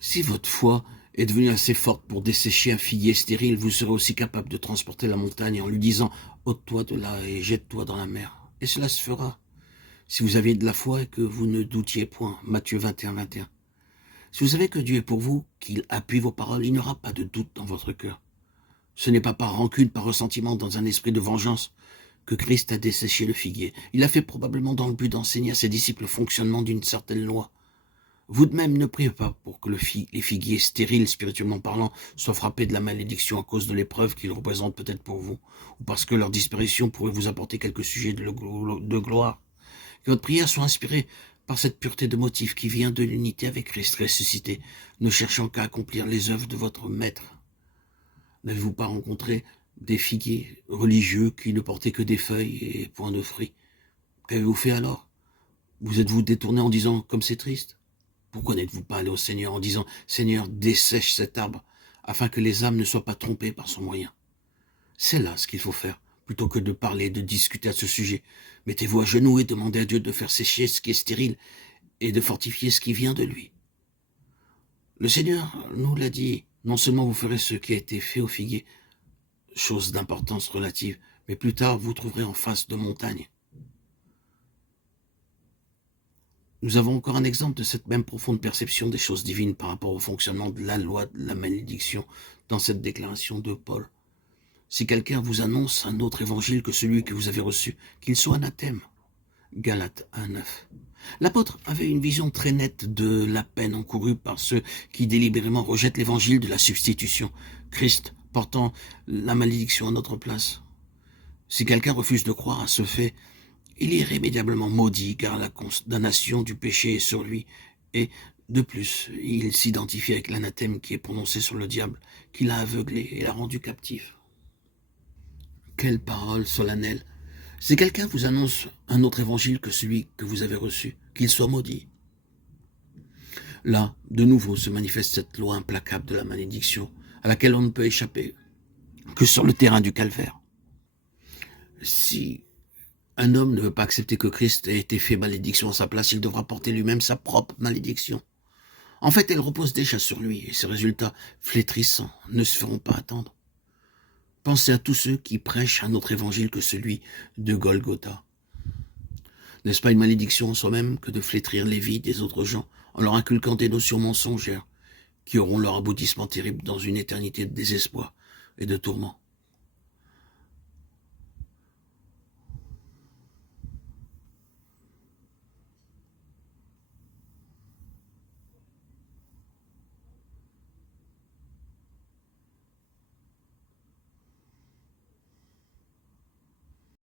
Si votre foi est devenue assez forte pour dessécher un figuier stérile, vous serez aussi capable de transporter la montagne en lui disant « ôte-toi de là et jette-toi dans la mer ». Et cela se fera, si vous aviez de la foi et que vous ne doutiez point. Matthieu 21, 21. Si vous savez que Dieu est pour vous, qu'il appuie vos paroles, il n'y aura pas de doute dans votre cœur. Ce n'est pas par rancune, par ressentiment, dans un esprit de vengeance, que Christ a desséché le figuier. Il l'a fait probablement dans le but d'enseigner à ses disciples le fonctionnement d'une certaine loi. Vous de même ne priez pas pour que les figuiers stériles, spirituellement parlant, soient frappés de la malédiction à cause de l'épreuve qu'ils représentent peut-être pour vous, ou parce que leur disparition pourrait vous apporter quelques sujets de gloire. Que votre prière soit inspirée par cette pureté de motif qui vient de l'unité avec Christ ressuscité, ne cherchant qu'à accomplir les œuvres de votre Maître. N'avez-vous pas rencontré des figuiers religieux qui ne portaient que des feuilles et point de fruits? Qu'avez-vous fait alors? Vous êtes-vous détourné en disant « comme c'est triste » ? Pourquoi n'êtes-vous pas allé au Seigneur en disant « Seigneur, dessèche cet arbre, afin que les âmes ne soient pas trompées par son moyen ». C'est là ce qu'il faut faire, plutôt que de parler et de discuter à ce sujet. Mettez-vous à genoux et demandez à Dieu de faire sécher ce qui est stérile et de fortifier ce qui vient de lui. Le Seigneur nous l'a dit, non seulement vous ferez ce qui a été fait au figuier, chose d'importance relative, mais plus tard vous trouverez en face de montagnes. Nous avons encore un exemple de cette même profonde perception des choses divines par rapport au fonctionnement de la loi de la malédiction dans cette déclaration de Paul. Si quelqu'un vous annonce un autre évangile que celui que vous avez reçu, qu'il soit anathème. Galates 1,9. L'apôtre avait une vision très nette de la peine encourue par ceux qui délibérément rejettent l'évangile de la substitution, Christ portant la malédiction à notre place. Si quelqu'un refuse de croire à ce fait, il est irrémédiablement maudit car la condamnation du péché est sur lui et, de plus, il s'identifie avec l'anathème qui est prononcé sur le diable, qui l'a aveuglé et l'a rendu captif. Quelle parole solennelle! Si quelqu'un vous annonce un autre évangile que celui que vous avez reçu, qu'il soit maudit. Là, de nouveau, se manifeste cette loi implacable de la malédiction, à laquelle on ne peut échapper que sur le terrain du calvaire. Si un homme ne veut pas accepter que Christ ait été fait malédiction à sa place, il devra porter lui-même sa propre malédiction. En fait, elle repose déjà sur lui, et ses résultats flétrissants ne se feront pas attendre. Pensez à tous ceux qui prêchent un autre évangile que celui de Golgotha. N'est-ce pas une malédiction en soi-même que de flétrir les vies des autres gens en leur inculquant des notions mensongères qui auront leur aboutissement terrible dans une éternité de désespoir et de tourment?